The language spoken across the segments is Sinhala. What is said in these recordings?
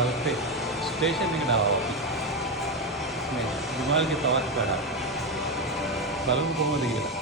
තල්පේ ස්ටේෂන් එකට ආවා අපි. මේ විමල්ගේ තවත් වැඩක්. බලමු කොහොමද කියලා.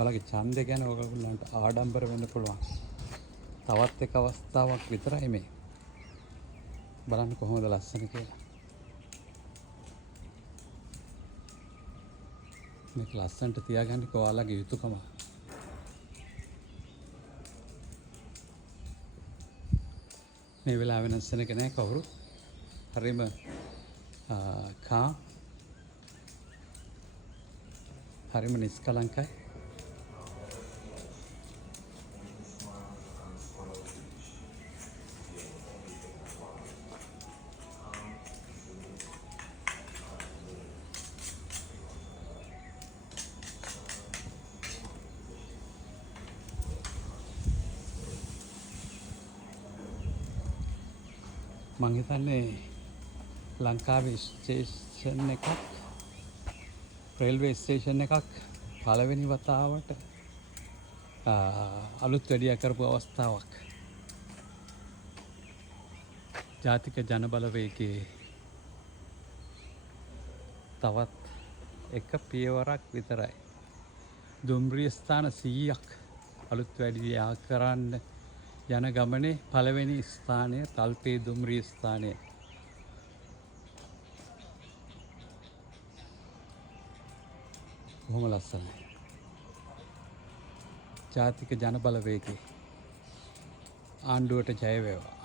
ඔයාලගේ ඡන්දය ගැන ඔයගොල්ලන්ට ආඩම්බර වෙන්න පුළුවන්. තවත් එක අවස්ථාවක් විතරයි මේ. බලන්න කොහොමද ලස්සන කියලා. මේක ලස්සනට තියාගන්න ඔයාලගේ යුතුයකම. මේ වෙලාව වෙනස් වෙන එක නෑ කවුරු. හරිම හරිම නිස්කලංකයි. මං හිතන්නේ ලංකාවේ ස්ටේෂන් එකක් රේල්වේ ස්ටේෂන් එකක් පළවෙනි වතාවට අලුත් වැඩියා කරපු අවස්ථාවක්. ජාතික ජනබලවේගයේ තවත් එක පියවරක් විතරයි. දුම්රිය ස්ථාන 100ක් අලුත් වැඩියා කරන්න යන ගමනේ පළවෙනි ස්ථානය තල්පේ දුම්රිය ස්ථානය. බොහොම ලස්සනයි. ජාතික ජනබලවේගයේ ආණ්ඩුවට ජය වේවා.